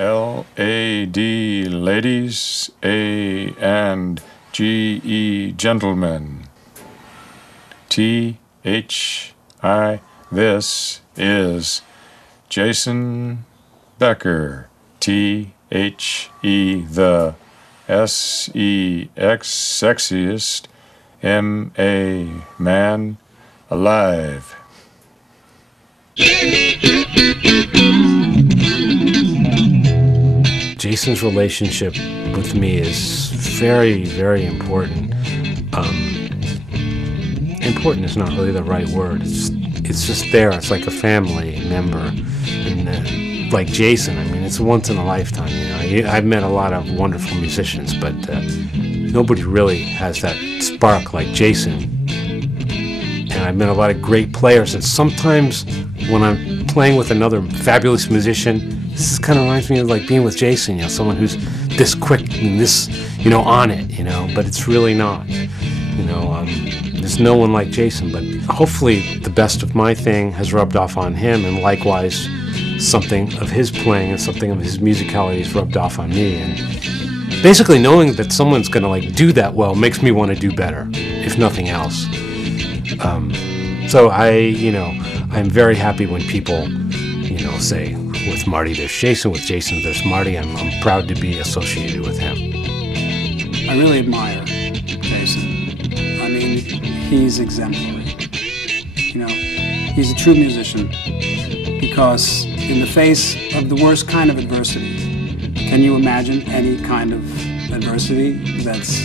L-A-D, ladies, A and G-E, gentlemen. T-H-I, this is Jason Becker. T-H-E, the S-E-X, sexiest, M-A, man, alive. Jason's relationship with me is very, very important. Important is not really the right word. It's just there. It's like a family member. And like Jason, I mean, it's once in a lifetime. You know, I've met a lot of wonderful musicians, but nobody really has that spark like Jason. And I've met a lot of great players. And sometimes when I'm playing with another fabulous musician, this kind of reminds me of like being with Jason, you know, someone who's this quick and this, you know, on it, you know, but it's really not. You know, there's no one like Jason, but hopefully the best of my thing has rubbed off on him, and likewise something of his playing and something of his musicality has rubbed off on me. And basically knowing that someone's going to like do that well makes me want to do better, if nothing else. So I'm very happy when people, you know, say, with Marty there's Jason, with Jason there's Marty. I'm proud to be associated with him. I really admire Jason. I mean, he's exemplary. You know, he's a true musician because in the face of the worst kind of adversity, can you imagine any kind of adversity that's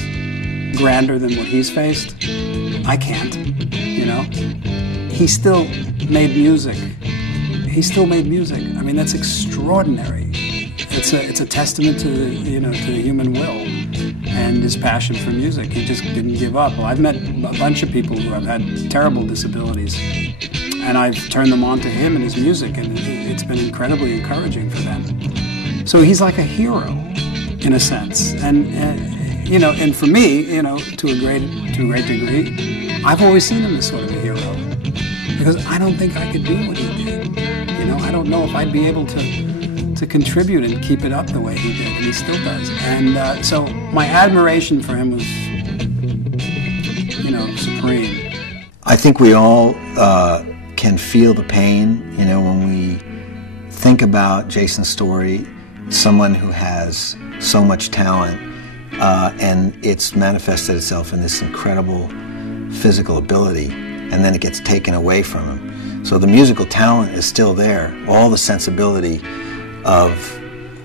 grander than what he's faced? I can't, you know. He still made music. He still made music. I mean, that's extraordinary. It's a testament to the human will and his passion for music. He just didn't give up. Well, I've met a bunch of people who have had terrible disabilities, and I've turned them on to him and his music, and it's been incredibly encouraging for them. So he's like a hero, in a sense, and for me, you know, to a great degree, I've always seen him as sort of a hero because I don't think I could do what he did. You know, I don't know if I'd be able to contribute and keep it up the way he did, and he still does. And so my admiration for him was, you know, supreme. I think we all can feel the pain, you know, when we think about Jason's story, someone who has so much talent, and it's manifested itself in this incredible physical ability, and then it gets taken away from him. So the musical talent is still there, all the sensibility of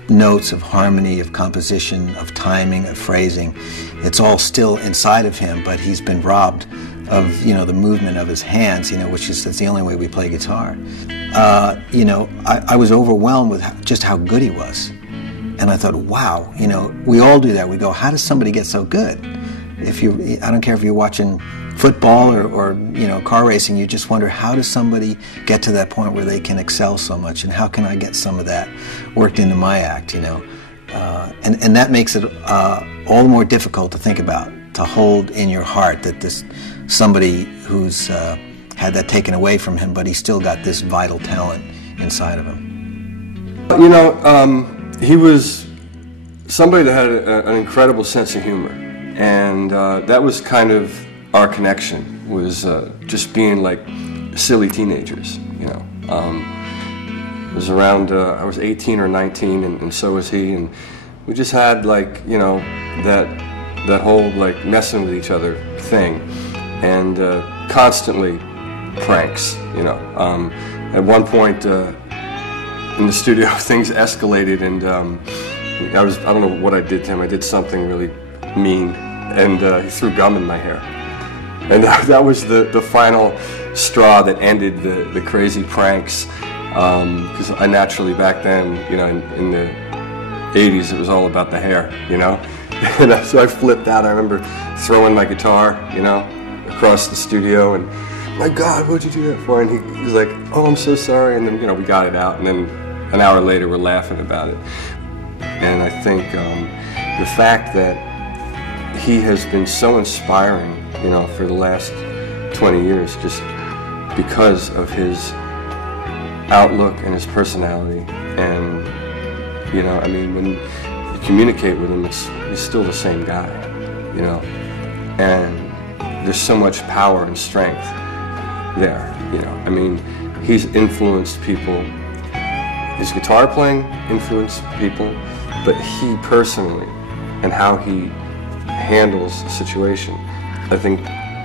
notes, of harmony, of composition, of timing, of phrasing. It's all still inside of him, but he's been robbed of, you know, the movement of his hands, you know, that's the only way we play guitar. You know, I was overwhelmed with just how good he was. And I thought, wow, you know, we all do that. We go, how does somebody get so good? I don't care if you're watching football or you know, car racing, you just wonder, how does somebody get to that point where they can excel so much, and how can I get some of that worked into my act, you know? And that makes it all the more difficult to think about, to hold in your heart that this somebody who's had that taken away from him, but he's still got this vital talent inside of him. You know, he was somebody that had an incredible sense of humor, and that was kind of our connection, was just being like silly teenagers, you know. It was around, I was 18 or 19, and so was he, and we just had like, you know, that whole like messing with each other thing, and constantly pranks, you know. At one point in the studio, things escalated, and I don't know what I did to him. I did something really mean, and he threw gum in my hair. And that was the final straw that ended the crazy pranks, because I naturally back then, you know, in the 80s, it was all about the hair, you know. And so I flipped out. I remember throwing my guitar, you know, across the studio, and my God, what'd you do that for? And he was like, oh, I'm so sorry. And then, you know, we got it out, and then an hour later we're laughing about it. And I think the fact that he has been so inspiring, you know, for the last 20 years, just because of his outlook and his personality, and You know, I mean, when you communicate with him, he's still the same guy, you know, and there's so much power and strength there, you know. I mean, he's influenced people. His guitar playing influenced people, but he personally and how he handles the situation, I think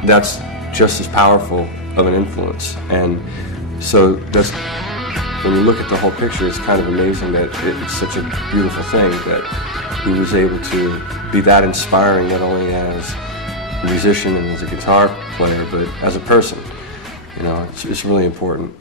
that's just as powerful of an influence. And so that's, when you look at the whole picture, it's kind of amazing that it's such a beautiful thing that he was able to be that inspiring, not only as a musician and as a guitar player, but as a person. You know, it's really important.